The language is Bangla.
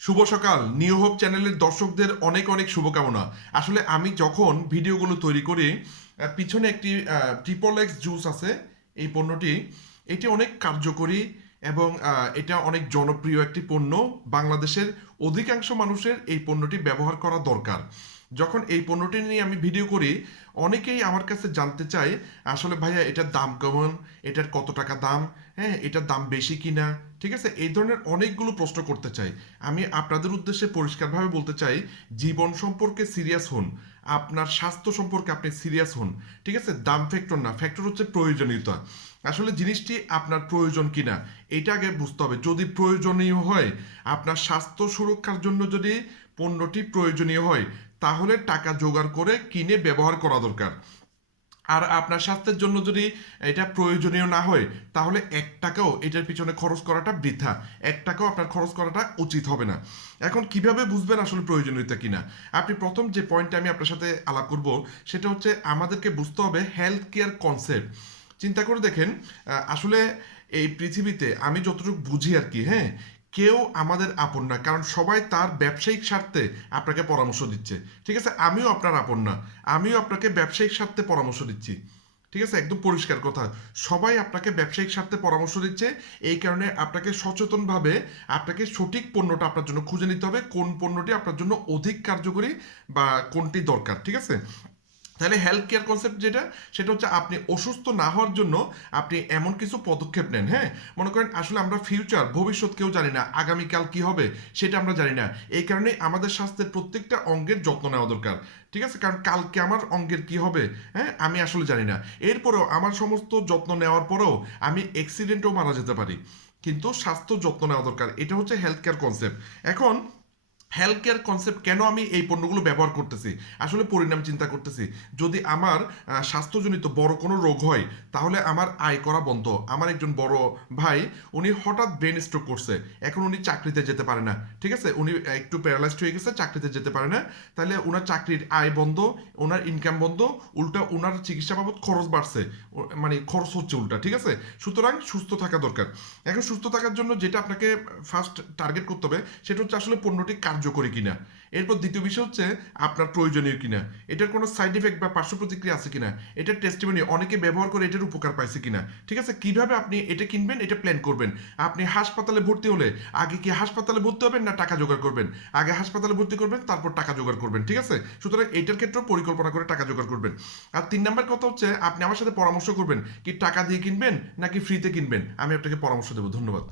শুভ সকাল। নিউ হোপ চ্যানেলের দর্শকদের অনেক অনেক শুভকামনা। আসলে আমি যখন ভিডিওগুলো তৈরি করি, পিছনে একটি ট্রিপল এক্স জুস আছে। এই পণ্যটি এটি অনেক কার্যকরী এবং এটা অনেক জনপ্রিয় একটি পণ্য। বাংলাদেশের অধিকাংশ মানুষের এই পণ্যটি ব্যবহার করা দরকার। যখন এই পণ্যটি নিয়ে আমি ভিডিও করি, অনেকেই আমার কাছে জানতে চায় আসলে ভাইয়া এটার দাম কেমন, এটার কত টাকা দাম, হ্যাঁ এটার দাম বেশি কিনা। ঠিক আছে, এই ধরনের অনেকগুলো প্রশ্ন করতে চাই। আমি আপনাদের উদ্দেশ্যে পরিষ্কারভাবে বলতে চাই, জীবন সম্পর্কে সিরিয়াস হন, আপনার স্বাস্থ্য সম্পর্কে আপনি সিরিয়াস হন। ঠিক আছে, দাম ফ্যাক্টর না, ফ্যাক্টর হচ্ছে প্রয়োজনীয়তা। আসলে জিনিসটি আপনার প্রয়োজন কিনা এটা আগে বুঝতে হবে। যদি প্রয়োজনীয় হয়, আপনার স্বাস্থ্য সুরক্ষার জন্য যদি পণ্যটি প্রয়োজনীয় হয়, তাহলে টাকা জোগাড় করে কিনে ব্যবহার করা দরকার। আর আপনার স্বাস্থ্যের জন্য যদি এটা প্রয়োজনীয় না হয়, তাহলে 1 টাকাও এটার পিছনে খরচ করাটা বৃথা। 1 টাকাও আপনার খরচ করাটা উচিত হবে না। এখন কিভাবে বুঝবেন আসলে প্রয়োজনীয়তা কিনা? আপনি প্রথম যে পয়েন্টটা আমি আপনার সাথে আলাপ করব, সেটা হচ্ছে আমাদেরকে বুঝতে হবে হেলথ কেয়ার কনসেপ্ট। চিন্তা করে দেখেন, আসলে এই পৃথিবীতে আমি যতটুকু বুঝি আর কি, হ্যাঁ, কেউ আমাদের আপন না, কারণ সবাই তার ব্যবসায়িক স্বার্থে আপনাকে পরামর্শ দিচ্ছে। ঠিক আছে, আমিও আপনার আপন না, আমিও আপনাকে ব্যবসায়িক স্বার্থে পরামর্শ দিচ্ছি। ঠিক আছে, একদম পরিষ্কার কথা। সবাই আপনাকে ব্যবসায়িক স্বার্থে পরামর্শ দিচ্ছে। এই কারণে আপনাকে সচেতনভাবে আপনাকে সঠিক পণ্যটা আপনার জন্য খুঁজে নিতে হবে, কোন পণ্যটি আপনার জন্য অধিক কার্যকরী বা কোনটি দরকার। ঠিক আছে, তাহলে হেলথ কেয়ার কনসেপ্ট যেটা, সেটা হচ্ছে আপনি অসুস্থ না হওয়ার জন্য আপনি এমন কিছু পদক্ষেপ নেন। হ্যাঁ, মনে করেন আসলে আমরা ফিউচার, ভবিষ্যৎ কেউ জানি না, আগামীকাল কি হবে সেটা আমরা জানি না। এই কারণে আমাদের স্বাস্থ্যের প্রত্যেকটা অঙ্গের যত্ন নেওয়া দরকার। ঠিক আছে, কারণ কালকে আমার অঙ্গের কি হবে, হ্যাঁ, আমি আসলে জানি না। এরপরেও আমার সমস্ত যত্ন নেওয়ার পরেও আমি অ্যাক্সিডেন্টেও মারা যেতে পারি। কিন্তু স্বাস্থ্য যত্ন নেওয়া দরকার, এটা হচ্ছে হেলথ কেয়ার কনসেপ্ট। এখন হেলথ কেয়ার কনসেপ্ট কেন আমি এই পণ্যগুলো ব্যবহার করতেছি, আসলে পরিণাম চিন্তা করতেছি। যদি আমার স্বাস্থ্যজনিত বড় কোনো রোগ হয়, তাহলে আমার আয় করা বন্ধ। আমার একজন বড় ভাই, উনি হঠাৎ ব্রেন স্ট্রোক করছে, এখন উনি চাকরিতে যেতে পারে না। ঠিক আছে, উনি একটু প্যারালাইজড হয়ে গেছে, চাকরিতে যেতে পারে না। তাহলে ওনার চাকরির আয় বন্ধ, ওনার ইনকাম বন্ধ, উল্টা ওনার চিকিৎসা বাবদ খরচ বাড়ছে, মানে খরচ হচ্ছে উল্টা। ঠিক আছে, সুতরাং সুস্থ থাকা দরকার। এখন সুস্থ থাকার জন্য যেটা আপনাকে ফার্স্ট টার্গেট করতে হবে, সেটা হচ্ছে আসলে পণ্যটি কার্যকরী কিনা। এরপর দ্বিতীয় বিষয় হচ্ছে আপনার প্রয়োজনীয় কিনা, এটার কোনো সাইড ইফেক্ট বা পার্শ্ব প্রতিক্রিয়া আছে কিনা, এটার টেস্টিমনি অনেকে ব্যবহার করে এটার উপকার পাইছে কিনা। ঠিক আছে, কিভাবে আপনি এটা কিনবেন এটা প্ল্যান করবেন। আপনি হাসপাতালে ভর্তি হলে আগে কি হাসপাতালে ভর্তি হবেন না টাকা জোগাড় করবেন? আগে হাসপাতালে ভর্তি করবেন, তারপর টাকা জোগাড় করবেন। ঠিক আছে, সুতরাং এইটার ক্ষেত্রেও পরিকল্পনা করে টাকা জোগাড় করবেন। আর 3 নম্বর কথা হচ্ছে আপনি আমার সাথে পরামর্শ করবেন কি টাকা দিয়ে কিনবেন নাকি ফ্রিতে কিনবেন, আমি আপনাকে পরামর্শ দেবো। ধন্যবাদ।